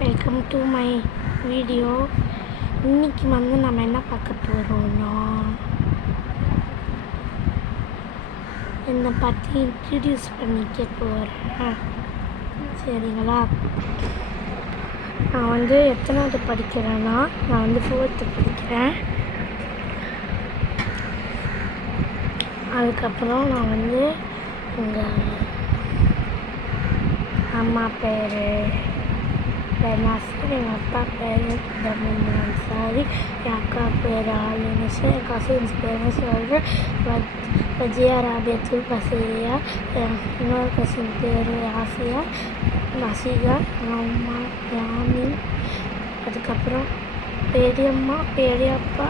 Welcome to my video. இன்றைக்கி நம்ம என்ன பார்க்க போகிறோம்னா, என்னை பற்றி இன்ட்ரடியூஸ் பண்ணிக்க போகிறேன். சரிங்களா? நான் எத்தனாவது படிக்கிறேன்னா, நான் 4th படிக்கிறேன். அதுக்கப்புறம் நான் எங்கள் அம்மா பேர் பெர்னாஸ்கர், எங்கள் அப்பா பேர் தமிழ் அன்சாரி, என் அக்கா பேர் ஆலினிஷா, என் கசின்ஸ் பேர்னு சொல்கிறேன் வஜியா ராபியத்துல் பசீரியா, இன்னொரு கசின் பேர் ஆசியா நசிகா, அம்மா யாமின், அதுக்கப்புறம் பெரியம்மா பெரியப்பா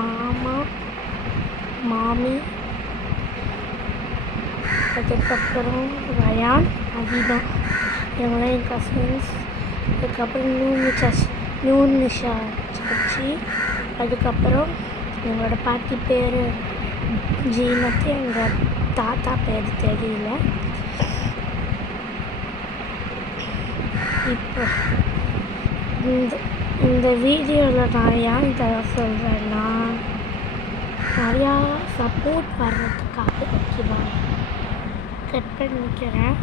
மாமா மாமி, அதுக்கப்புறம் ரயான் அபிதா, இவங்களாம் என் கசின்ஸ். அதுக்கப்புறம் நிஷா சச்சி, அதுக்கப்புறம் எங்களோட பாட்டி பேர் ஜீனத்து, எங்கள் தாத்தா பேர் தெரியல. இப்போ இந்த வீடியோவில் நான் ஏன் இதை சொல்கிறேன்னா, நிறையா சப்போர்ட் வர்றதுக்காக வைக்கிறாங்க. கட் பண்ணிக்கிறேன்.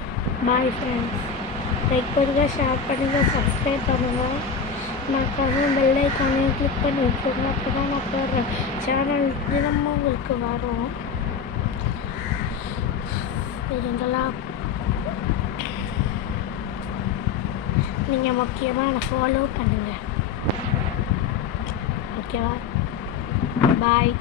Bye friends. லைக் பண்ணுங்கள், ஷேர் பண்ணுங்கள், சப்ஸ்கிரைப் பண்ணுங்கள். மறக்காம பெல் ஐக்கானையும் கிளிக் பண்ணி வச்சுருங்க. அப்போ தான் நான் போடுற சேனல் தினமும் உங்களுக்கு வரும். சரிங்களா? நீங்கள் முக்கியமாக என்னை ஃபாலோ பண்ணுங்கள். ஓகேவா? பாய்.